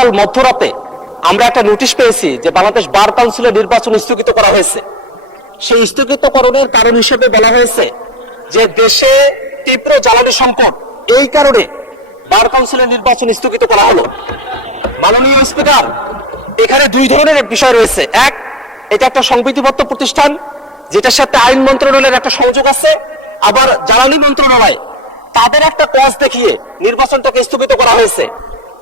গতকাল মধ্যরাতে আমরা একটা নোটিশ পেয়েছি যে বাংলাদেশ বার কাউন্সিলের নির্বাচন স্থগিত করা হয়েছে। সেই স্থগিতকরণের কারণ হিসেবে বলা হয়েছে যে দেশে তীব্র জ্বালানি সংকট, এই কারণে বার কাউন্সিলের নির্বাচন স্থগিত করা হলো। মাননীয় স্পিকার, এখানে দুই ধরনের বিষয় রয়েছে। এক, এটা একটা সংবিধিবদ্ধ প্রতিষ্ঠান যেটার সাথে আইন মন্ত্রণালয়ের একটা সংযোগ আছে, আবার জ্বালানি মন্ত্রণালয় তাদের একটা ক্লজ দেখিয়ে নির্বাচনটাকে স্থগিত করা হয়েছে।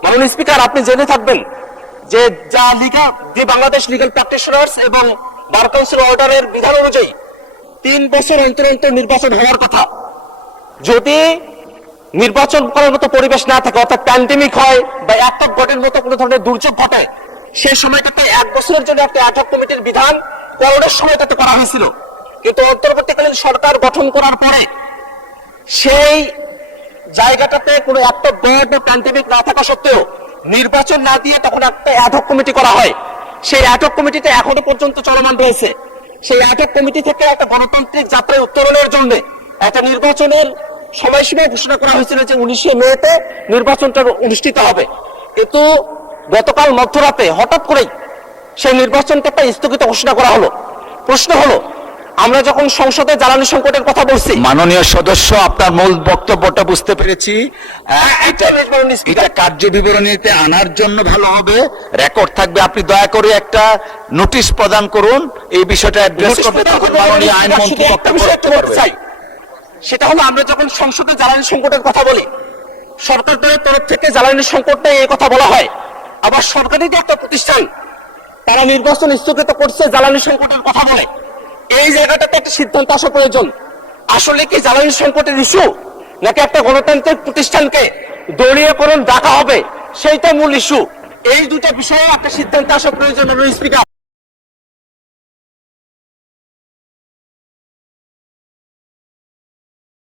মাননীয় স্পিকার, আপনি জেনে থাকবেন যে যে বাংলাদেশ লিগ্যাল প্র্যাকটিশনার্স এবং বার কাউন্সিল অর্ডারের বিধান অনুযায়ী 3 বছর অন্তর অন্তর নির্বাচন হওয়ার কথা। যদি নির্বাচন করার মতো পরিবেশ না থাকে, অর্থাৎ প্যান্ডেমিক হয় বা একটা গটের মতো কোনো ধরনের দুর্যোগ ঘটে, সেই সময়টাতে 1 বছরের জন্য একটা অ্যাডহক কমিটির বিধান করোনার সময়টাতে করা হয়েছিল। কিন্তু অন্তর্বর্তীকালীন সরকার গঠন করার পরে সেই জায়গাটাতে কোনো একটা বড় প্যান্ডেমিক না থাকা সত্ত্বেও নির্বাচন না দিয়ে তখন একটা অ্যাডহক কমিটি করা হয়। সেই অ্যাডহক কমিটিতে এখনো পর্যন্ত চলমান রয়েছে। সেই অ্যাডহক কমিটি থেকে একটা গণতান্ত্রিক যাত্রায় উত্তরণের জন্য একটা নির্বাচনের সময়সীমা ঘোষণা করা হয়েছিল যে 19শে মেতে নির্বাচনটা অনুষ্ঠিত হবে। কিন্তু গতকাল মধ্যরাতে হঠাৎ করেই সেই নির্বাচনটা স্থগিত ঘোষণা করা হলো। প্রশ্ন হলো, আমরা যখন সংসদে জ্বালানি সংকটের কথা বলছি, মাননীয় সদস্য, আপনার মূল বক্তব্যটা বুঝতে পেরেছি। এটা কার্য বিবরণীতে আনার জন্য ভালো হবে, রেকর্ড থাকবে। আপনি দয়া করে একটা নোটিশ প্রদান করুন, এই বিষয়টা অ্যাড্রেস করতে মাননীয় আইনমন্ত্রী বক্তব্য রাখতে পারবে। সেটা হলো, আমরা যখন সংসদে জ্বালানি সংকটের কথা বলি, সরকারের তরফ থেকে জ্বালানি সংকটটা এই কথা বলা হয়, আবার সরকারি যে একটা প্রতিষ্ঠান তারা নির্বাচন স্থগিত করছে জ্বালানি সংকটের কথা বলে। এই জায়গাটাতে একটা সিদ্ধান্ত আসা প্রয়োজন। আসলে কি জ্বালানি সংকটের ইস্যু, নাকি একটা গণতান্ত্রিক প্রতিষ্ঠানকে দলীয়করণ ডাকা হবে সেইটা মূল ইস্যু? এই দুটো বিষয়ে একটা সিদ্ধান্ত আসা প্রয়োজন। স্পিকার।